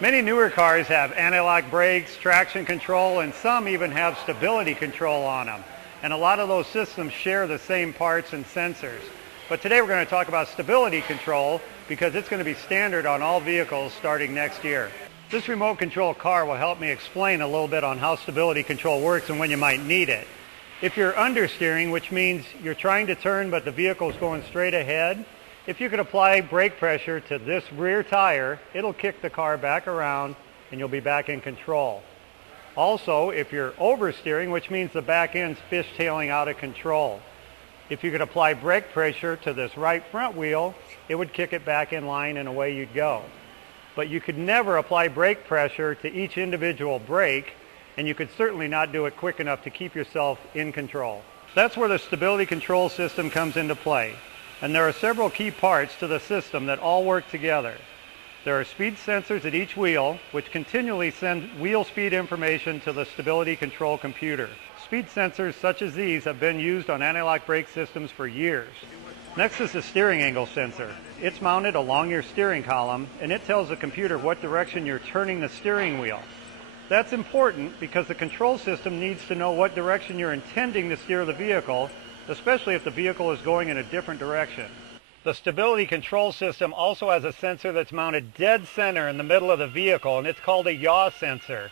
Many newer cars have anti-lock brakes, traction control, and some even have stability control on them. And a lot of those systems share the same parts and sensors. But today we're going to talk about stability control because it's going to be standard on all vehicles starting next year. This remote control car will help me explain a little bit on how stability control works and when you might need it. If you're understeering, which means you're trying to turn but the vehicle is going straight ahead, if you could apply brake pressure to this rear tire, it'll kick the car back around and you'll be back in control. Also, if you're oversteering, which means the back end's fishtailing out of control, if you could apply brake pressure to this right front wheel, it would kick it back in line and away you'd go. But you could never apply brake pressure to each individual brake, and you could certainly not do it quick enough to keep yourself in control. That's where the stability control system comes into play. And there are several key parts to the system that all work together. There are speed sensors at each wheel, which continually send wheel speed information to the stability control computer. Speed sensors such as these have been used on anti-lock brake systems for years. Next is the steering angle sensor. It's mounted along your steering column, and it tells the computer what direction you're turning the steering wheel. That's important because the control system needs to know what direction you're intending to steer the vehicle, especially if the vehicle is going in a different direction. The stability control system also has a sensor that's mounted dead center in the middle of the vehicle, and it's called a yaw sensor.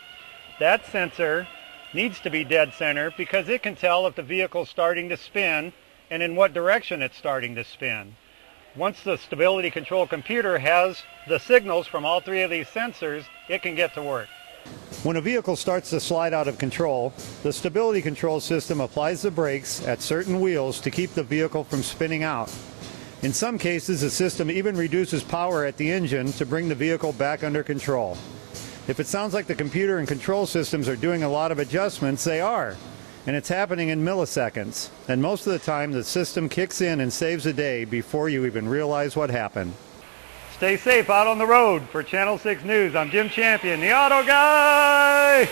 That sensor needs to be dead center because it can tell if the vehicle's starting to spin and in what direction it's starting to spin. Once the stability control computer has the signals from all three of these sensors, it can get to work. When a vehicle starts to slide out of control, the stability control system applies the brakes at certain wheels to keep the vehicle from spinning out. In some cases, the system even reduces power at the engine to bring the vehicle back under control. If it sounds like the computer and control systems are doing a lot of adjustments, they are. And it's happening in milliseconds. And most of the time, the system kicks in and saves the day before you even realize what happened. Stay safe out on the road. For Channel 6 News, I'm Jim Champion, the Auto Guy!